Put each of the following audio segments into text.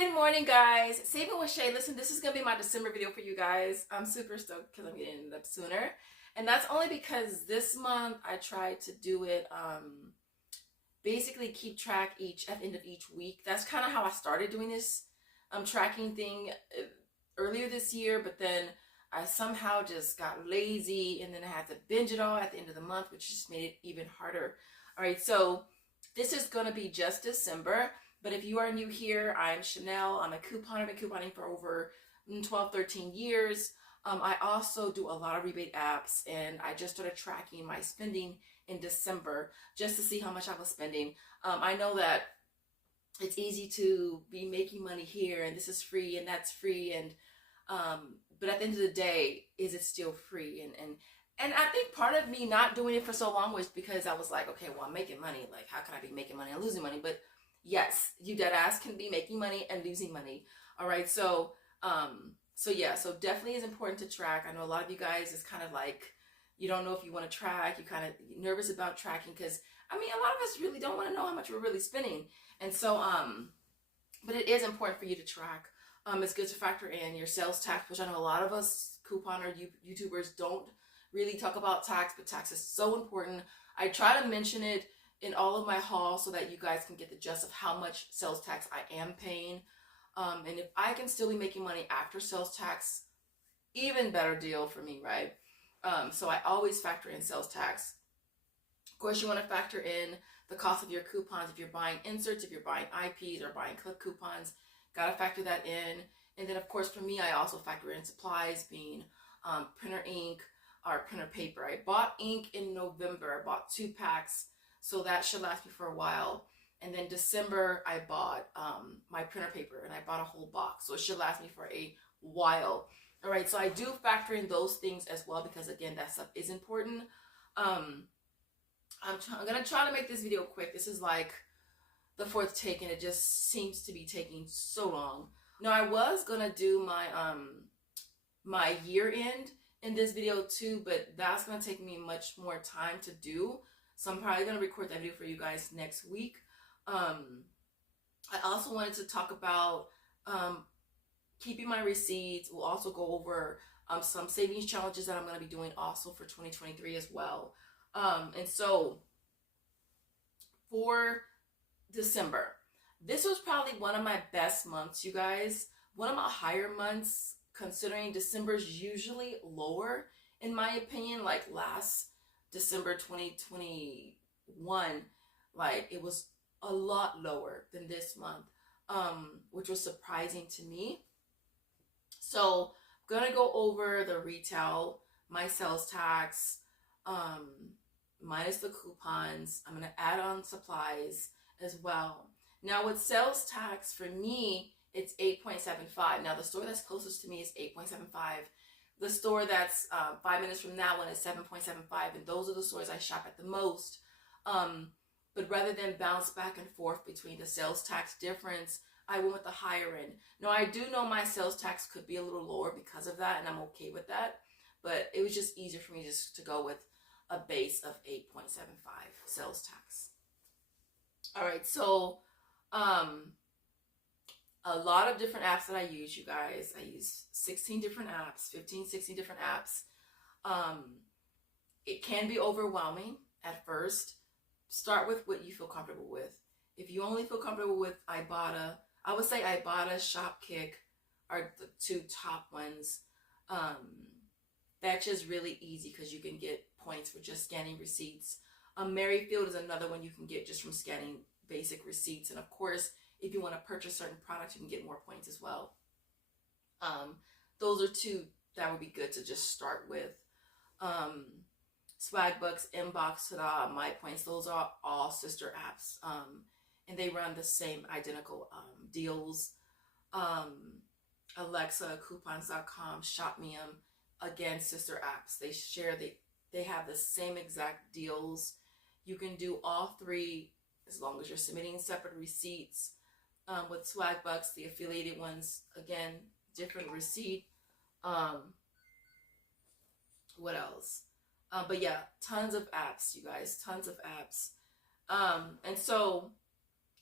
Good morning, guys. Saving with Shay. Listen, this is going to be my December video for you guys. I'm super stoked because I'm getting it up sooner. And that's only because this month I tried to do it, basically keep track at the end of each week. That's kind of how I started doing this tracking thing earlier this year. But then I somehow just got lazy and then I had to binge it all at the end of the month, which just made it even harder. All right, so this is going to be just December. But if you are new here, I'm Chanel. I'm a couponer. I've been couponing for over 12, 13 years. I also do a lot of rebate apps, and I just started tracking my spending in December just to see how much I was spending. I know that it's easy to be making money here, and this is free, and that's free, and but at the end of the day, is it still free? And I think part of me not doing it for so long was because I was like, okay, well, I'm making money. Like, how can I be making money and losing money? But yes, you dead ass can be making money and losing money. All right, so so definitely is important to track. I know a lot of you guys is kind of like, you don't know if you want to track. You kind of nervous about tracking because I mean, a lot of us really don't want to know how much we're really spending. And so but it is important for you to track. It's good to factor in your sales tax, which I know a lot of us couponer YouTubers don't really talk about tax, but tax is so important. I try to mention it in all of my hauls so that you guys can get the gist of how much sales tax I am paying. And if I can still be making money after sales tax, even better deal for me, right? So I always factor in sales tax. Of course, you want to factor in the cost of your coupons. If you're buying inserts, if you're buying IPs or buying clip coupons, got to factor that in. And then, of course, for me, I also factor in supplies, being printer ink or printer paper. I bought ink in November. I bought 2 packs. So that should last me for a while. And then December, I bought my printer paper and I bought a whole box. So it should last me for a while. All right, so I do factor in those things as well because, again, that stuff is important. I'm going to try to make this video quick. This is like the 4th take and it just seems to be taking so long. Now, I was going to do my year end in this video too, but that's going to take me much more time to do. So I'm probably going to record that video for you guys next week. I also wanted to talk about keeping my receipts. We'll also go over some savings challenges that I'm going to be doing also for 2023 as well. And so for December, this was probably one of my best months, you guys. One of my higher months, considering December's usually lower, in my opinion, like last December 2021, like it was a lot lower than this month, which was surprising to me. So I'm gonna go over the retail, my sales tax, minus the coupons. I'm gonna add on supplies as well. Now with sales tax, for me, it's 8.75. Now the store that's closest to me is 8.75. The store that's 5 minutes from that one is 7.75, and those are the stores I shop at the most. But rather than bounce back and forth between the sales tax difference, I went with the higher end. Now, I do know my sales tax could be a little lower because of that, and I'm okay with that. But it was just easier for me just to go with a base of 8.75 sales tax. All right, so a lot of different apps that I use, you guys. I use 16 different apps, 15, 16 different apps. It can be overwhelming at first. Start with what you feel comfortable with. If you only feel comfortable with Ibotta, I would say Ibotta, Shopkick are the 2 top ones. That's just really easy because you can get points for just scanning receipts. Merryfield is another one you can get just from scanning basic receipts. And of course, if you want to purchase certain products, you can get more points as well. Those are 2 that would be good to just start with. Swagbucks, Inbox, Ta-da, My Points, those are all sister apps. And they run the same identical deals. Alexa, coupons.com, Shopmium, again, sister apps. They have the same exact deals. You can do all 3 as long as you're submitting separate receipts. With Swagbucks, the affiliated ones, again, different receipt. What else? But yeah, tons of apps, you guys, tons of apps. And so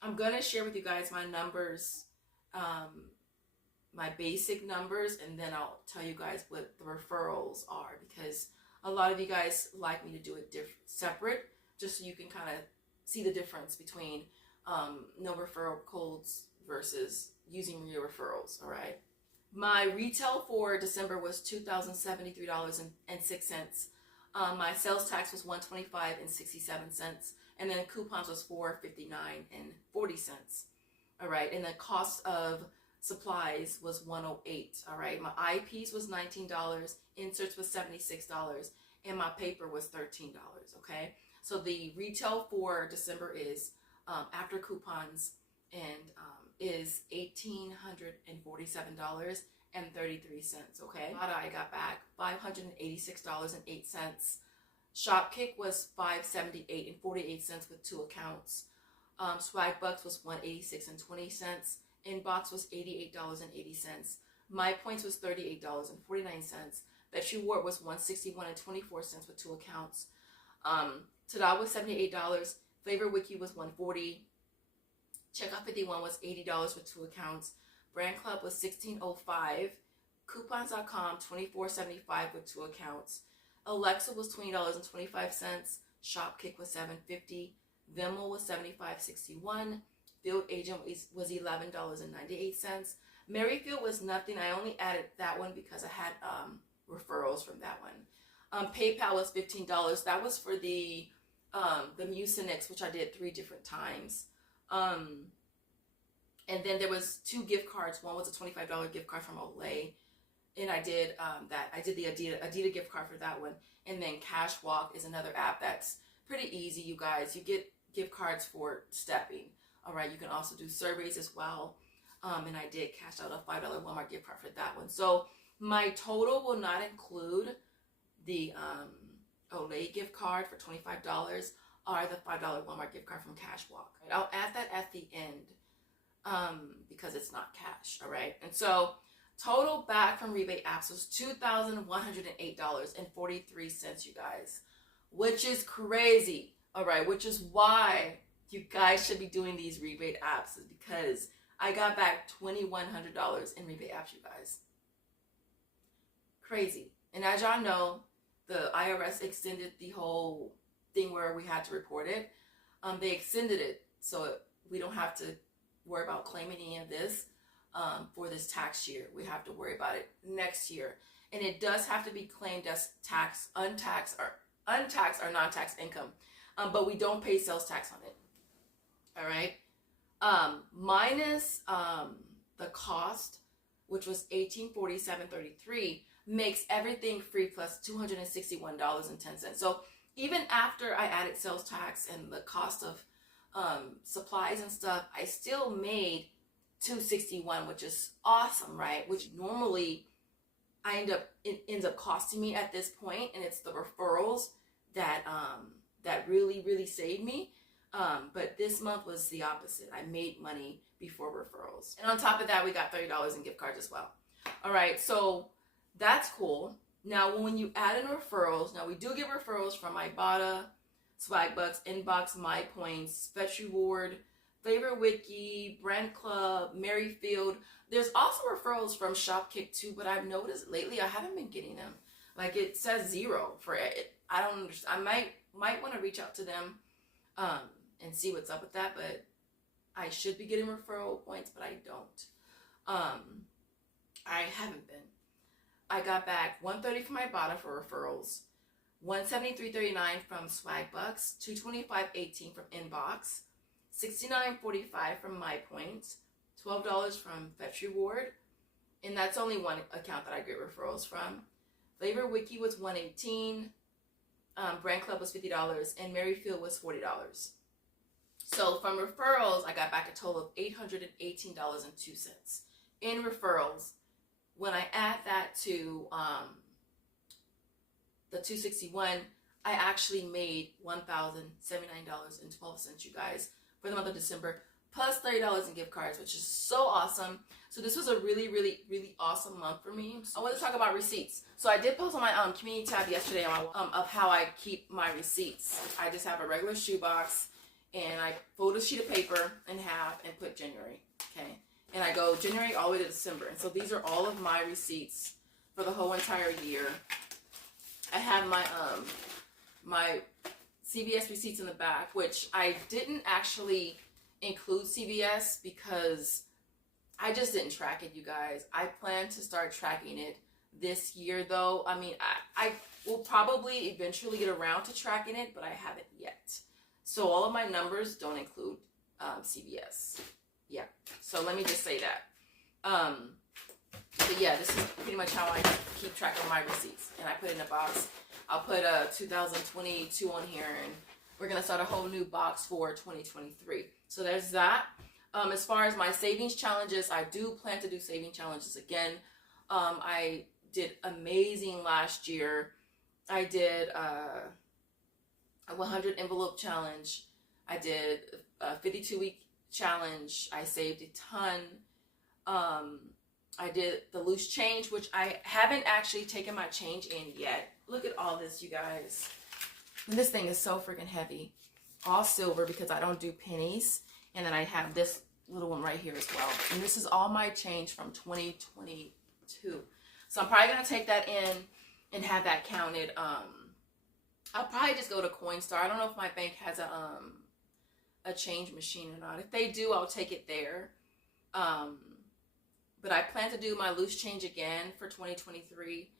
I'm going to share with you guys my numbers my basic numbers, and then I'll tell you guys what the referrals are, because a lot of you guys like me to do it separate, just so you can kind of see the difference between no referral codes versus using real referrals. All right. My retail for December was $2,073.06. My sales tax was $125.67, and then coupons was $459.40. All right, and the cost of supplies was $108. All right, my eyepiece was $19, inserts was $76, and my paper was $13. Okay, so the retail for December is after coupons and is $1,847.33. Okay, I got back $586.08. Shopkick was $578.48 with 2 accounts. Swagbucks was $186.20. Inbox was $88.80. My Points was $38.49. Betcha Ward was $161.24 with 2 accounts. Tada was $78. Flavor Wiki was $140. Checkout 51 was $80 with 2 accounts. Brand Club was $16.05. Coupons.com $24.75 with 2 accounts. Alexa was $20.25. Shopkick was $7.50. Venmo was $75.61. Field Agent was $11.98. Merryfield was nothing. I only added that one because I had referrals from that one. PayPal was $15. That was for the Mucinex, which I did 3 different times. And then there was 2 gift cards. One was a $25 gift card from Olay, and I did that. I did the Adidas gift card for that one. And then Cashwalk is another app that's pretty easy, you guys. You get gift cards for stepping. All right, you can also do surveys as well. And I did cash out a $5 Walmart gift card for that one. So my total will not include the Olay gift card for $25 or the $5 Walmart gift card from Cashwalk. I'll add that at the end because it's not cash. All right, and so total back from rebate apps was $2,108.43, you guys, which is crazy. All right, which is why you guys should be doing these rebate apps, is because I got back $2,100 in rebate apps, you guys. Crazy. And as y'all know, the IRS extended the whole thing where we had to report it. They extended it so we don't have to worry about claiming any of this for this tax year. We have to worry about it next year. And it does have to be claimed as untaxed or non-tax income. But we don't pay sales tax on it. All right. Minus the cost, which was $1847.33, makes everything free plus $261.10. So even after I added sales tax and the cost of supplies and stuff, I still made $261, which is awesome, right? Which normally it ends up costing me at this point, and it's the referrals that really saved me. But this month was the opposite. I made money before referrals. And on top of that, we got $30 in gift cards as well. All right, so that's cool. Now, when you add in referrals, now we do get referrals from Ibotta, Swagbucks, Inbox, My Points, Fetch Reward, Flavor Wiki, Brand Club, Merryfield. There's also referrals from Shopkick too, but I've noticed lately I haven't been getting them. Like, it says 0 for it. I don't understand. I might want to reach out to them and see what's up with that, but I should be getting referral points, but I don't. I haven't been. I got back $130 from Ibotta for referrals, $173.39 from Swagbucks, $225.18 from Inbox, $69.45 from My Points, $12 from Fetch Reward, and that's only one account that I get referrals from. Flavor Wiki was $118, Brand Club was $50, and Merryfield was $40. So from referrals, I got back a total of $818.02 in referrals. When I add that to the $261, I actually made $1,079.12, you guys, for the month of December, plus $30 in gift cards, which is so awesome. So this was a really awesome month for me. I want to talk about receipts. So I did post on my community tab yesterday of how I keep my receipts. I just have a regular shoebox, and I fold a sheet of paper in half and put January, okay? and I go January all the way to December. And so these are all of my receipts for the whole entire year. I have my my CVS receipts in the back, which I didn't actually include CVS because I just didn't track it, you guys. I plan to start tracking it this year, though. I mean, I will probably eventually get around to tracking it, but I haven't yet. So all of my numbers don't include CVS. Yeah, so let me just say that. But yeah, this is pretty much how I keep track of my receipts. And I put it in a box. I'll put 2022 on here, and we're going to start a whole new box for 2023. So there's that. As far as my savings challenges, I do plan to do saving challenges again. I did amazing last year. I did a 100 envelope challenge. I did a 52-week challenge. I saved a ton. I did the loose change, which I haven't actually taken my change in yet. Look at all this, you guys. And this thing is so freaking heavy. All silver because I don't do pennies. And then I have this little one right here as well. And this is all my change from 2022. So I'm probably going to take that in and have that counted. I'll probably just go to Coinstar. I don't know if my bank has a change machine or not. If they do, I'll take it there. But I plan to do my loose change again for 2023.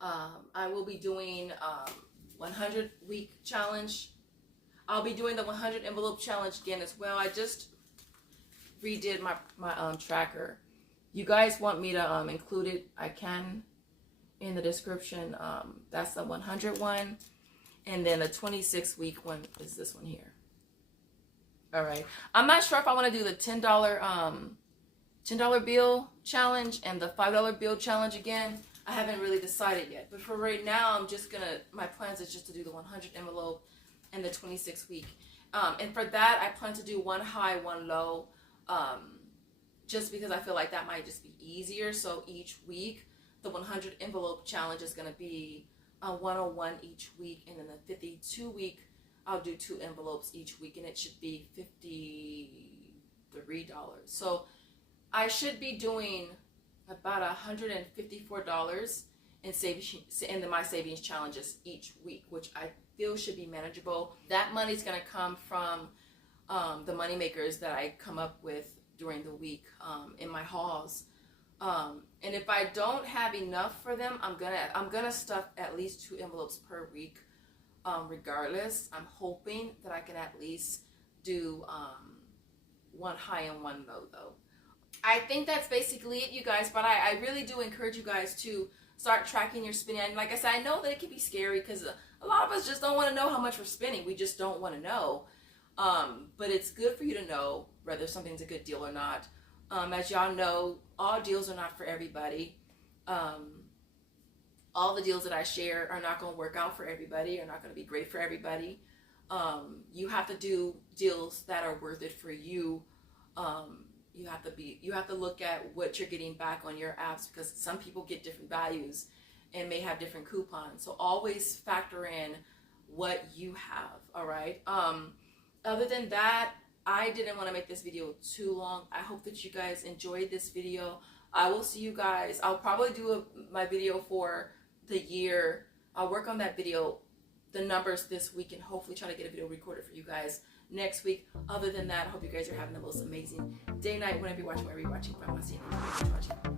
I will be doing 100 week challenge. I'll be doing the 100 envelope challenge again as well. I just redid my tracker. You guys want me to include it, I can in the description. That's the 100 one. And then the 26 week one is this one here. All right. I'm not sure if I want to do the $10 bill challenge and the $5 bill challenge again. I haven't really decided yet. But for right now, I'm just going to, my plans is just to do the 100 envelope and the 26 week. And for that, I plan to do one high, one low, just because I feel like that might just be easier. So each week, the 100 envelope challenge is going to be 101 each week. And then the 52 week, I'll do 2 envelopes each week, and it should be $53. So I should be doing about $154 in my savings challenges each week, which I feel should be manageable. That money's going to come from the money makers that I come up with during the week in my hauls. And if I don't have enough for them, I'm gonna stuff at least 2 envelopes per week. Regardless, I'm hoping that I can at least do one high and one low, though. I think that's basically it, you guys, but I really do encourage you guys to start tracking your spending. And like I said, I know that it can be scary because a lot of us just don't want to know how much we're spending. We just don't want to know. But it's good for you to know whether something's a good deal or not. As y'all know, all deals are not for everybody. All the deals that I share are not going to work out for everybody, are not going to be great for everybody. You have to do deals that are worth it for you. You have to look at what you're getting back on your apps, because some people get different values and may have different coupons. So always factor in what you have. All right. Other than that, I didn't want to make this video too long. I hope that you guys enjoyed this video. I will see you guys. I'll probably do my video for the year. I'll work on that video, the numbers this week, and hopefully try to get a video recorded for you guys next week. Other than that, I hope you guys are having the most amazing day, night, whenever you're watching, wherever you're watching from. I'll see you next time.